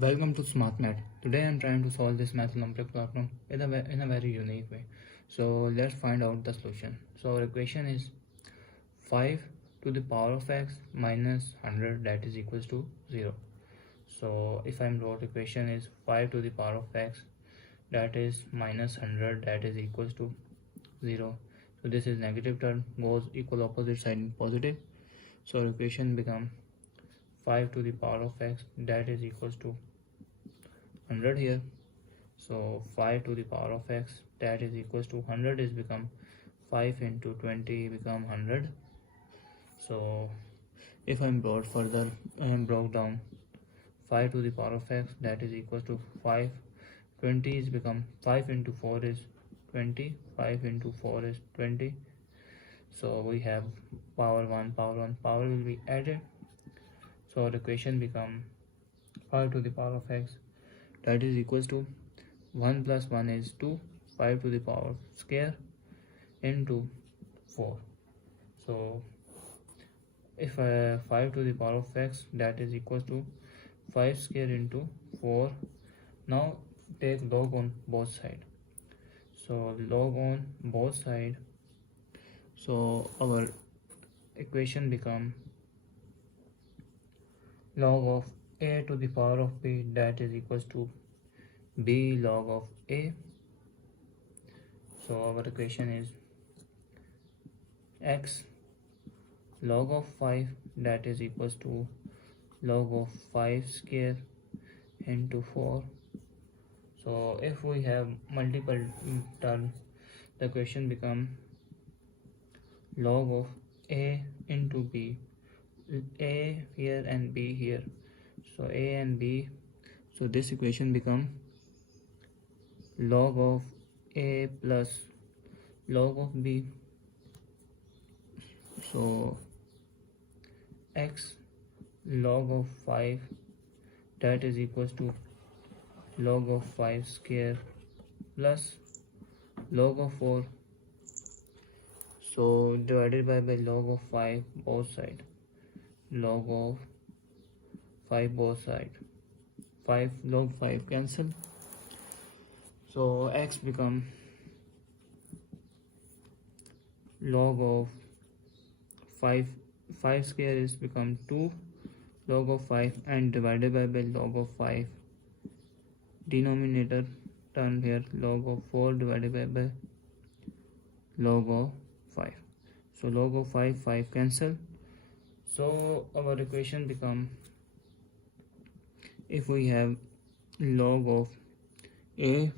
Welcome to Smart Math. Today I am trying to solve this Math Olympiad problem in a very unique way. So let's find out the solution. So our equation is 5 to the power of x minus 100 that is equals to 0. So if I'm wrote equation is 5 to the power of x that is minus 100 that is equals to 0. So this is negative term goes equal opposite side in positive. So our equation become 5 to the power of x that is equals to 100 here. So 5 to the power of x that is equals to 100 is become 5 into 20 become 100. So if I'm brought further broke down 5 to the power of x that is equals to 5, 20 is become 5 into 4 is 20, 5 into 4 is 20. So we have power 1 power will be added. So our equation become 5 to the power of x that is equals to 1 plus 1 is 2, 5 to the power square into 4. So if 5 to the power of x that is equals to 5 square into 4. Now take log on both sides. So log on both sides. So our equation become log of a to the power of b that is equals to b log of a. So our equation is x log of 5 that is equals to log of 5 square into 4. So if we have multiple terms, the equation become log of a into b, a here and b here. So a and b, so this equation become log of a plus log of b. So x log of 5 that is equals to log of 5 square plus log of 4. So divided by log of 5 both side, log of 5 both side, 5 log 5 cancel. So x become log of 5 square is become 2 log of 5 and divided by log of 5, denominator turn here log of 4 divided by log of 5. So log of 5 cancel. So our equation become, if we have log of a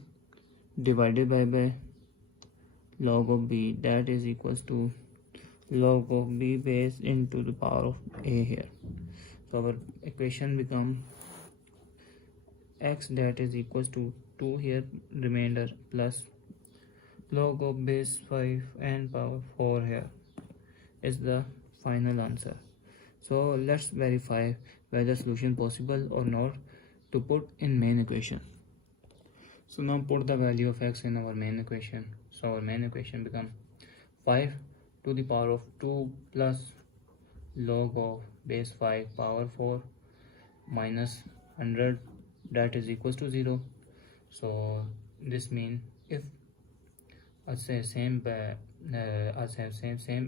divided by log of b that is equals to log of b base into the power of a here. So our equation become x that is equals to 2 here remainder plus log of base 5 and power 4 here is the final answer. So let's verify whether solution possible or not to put in main equation. So now put the value of x in our main equation. So our main equation become 5 to the power of 2 plus log of base 5 power 4 minus 100 that is equals to 0. So this means if us have same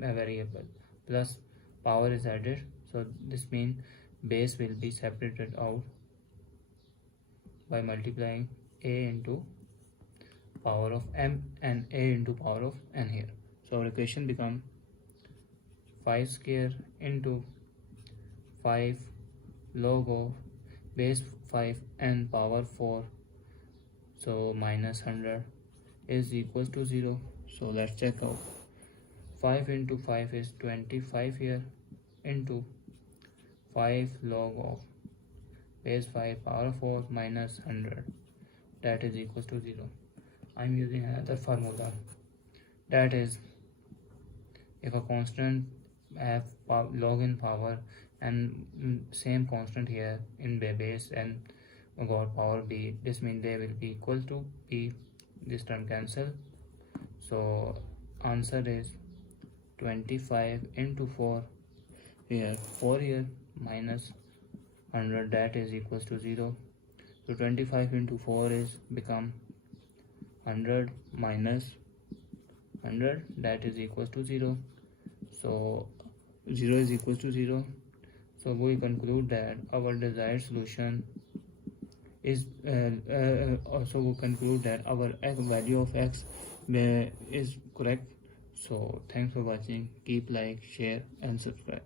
variable plus power is added, so this means base will be separated out by multiplying a into power of m and a into power of n here. So our equation become 5 square into 5 log of base 5 and power 4, so minus 100 is equals to 0. So let's check out. 5 into 5 is 25 here into 5 log of base 5 power 4 minus 100 that is equals to 0. I'm using another formula, that is if a constant have log in power and same constant here in base and got power b, this means they will be equal to b, this term cancel. So answer is 25 into 4 here, 4 here minus 100 that is equals to 0. So 25 into 4 is become 100 minus 100, that is equals to 0. So 0 is equals to 0. So we conclude that our desired solution is also we conclude that our value of x is correct. So thanks for watching. Keep like, share and subscribe.